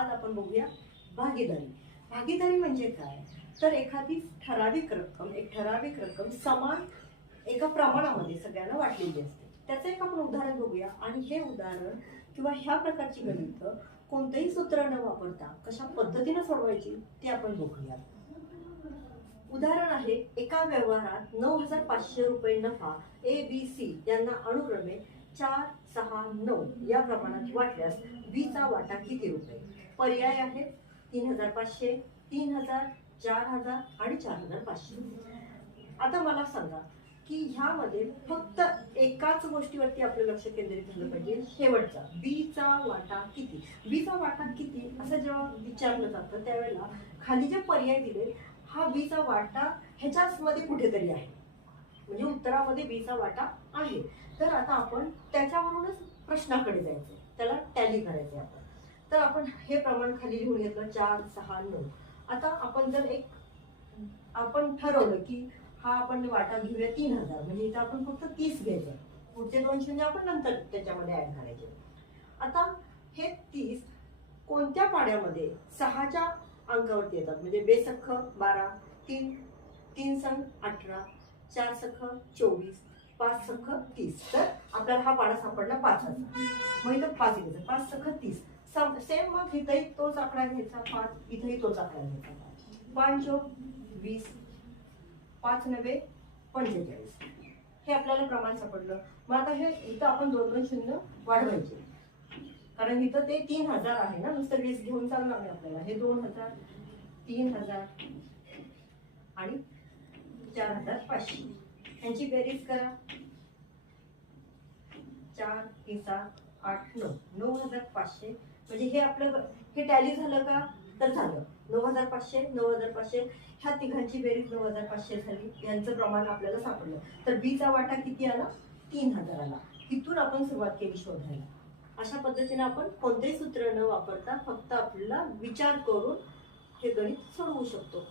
आज आपण बघूया भागीदारी. भागीदारी म्हणजे काय, तर एखादी ठराविक रक्कम समान एका प्रमाणामध्ये सगळ्यांना वाटलेली असते. त्याचं एक आपण उदाहरण बघूया आणि हे उदाहरण किंवा ह्या प्रकारची गणित कोणतेही सूत्र न वापरता कशा पद्धतीने सोडवायची ते आपण बघूया. उदाहरण आहे, एका व्यवहारात 9,500 रुपये नफा ए बी सी यांना अनुक्रमे 4, 6, 9 या प्रमाणात वाटल्यास बी चा वाटा किती रुपये. पर्याय आहेत 3,500, 3,000, 4,000 आणि 4,500. आता मला सांगा की ह्यामध्ये फक्त एकाच गोष्टीवरती आपलं लक्ष केंद्रित झालं पाहिजे, शेवटचा बी चा वाटा किती. बी चा वाटा किती असं जेव्हा विचारलं जातं त्यावेळेला खाली जे पर्याय दिले हा बी चा वाटा ह्याच्याच मध्ये कुठेतरी आहे, म्हणजे उत्तरामध्ये बी चा वाटा आहे. तर आता आपण त्याच्यावरूनच प्रश्नाकडे जायचं, त्याला टॅली करायचं आपण. तर आपण हे प्रमाण खाली लिहून घेतलं 4, 6, 9. आता आपण जर आपण ठरवलं की हा आपण वाटा घेऊया 3,000, म्हणजे इथं आपण फक्त 30 घ्यायचं, पुढचे 2 शून्य आपण नंतर त्याच्यामध्ये ऍड करायचे. आता हे 30 कोणत्या पाड्यामध्ये 6च्या अंकावरती येतात, म्हणजे बेसख्ख 12, 3 संख 18, 4 सख्ख 24, 5 सख्ख 30. तर आपल्याला हा पाडा सापडला 5चा. मग इथं 5 घ्यायचं, 5 सख्ख 30. सेम मग इथंही तोच आकडा घ्यायचा 5, इथंही तोच आकडा घ्यायचा 5. 5 20, 5 9 45. हे आपल्याला प्रमाण सापडलं. मग आता हे इथं आपण 2-2 शून्य वाढवायचे, कारण इथं ते 3,000 आहे ना, नुसतं 20 घेऊन चालणार नाही आपल्याला. हे 2,000, 3,000 आणि 4,500 यांची बेरीज करा. 4, 3, 7, 8, 9, 9,500. म्हणजे हे आपलं हे टॅली झालं का, तर झालं. 9,500, 9,500 ह्या तिघांची बेरीज 9,500 झाली. यांचं प्रमाण आपल्याला सापडलं. तर बी चा वाटा किती आला, 3,000 आला. इथून आपण सुरुवात केली शोधायला. अशा पद्धतीने आपण कोणतेही सूत्र न वापरता फक्त आपल्याला विचार करून हे गणित सोडवू शकतो.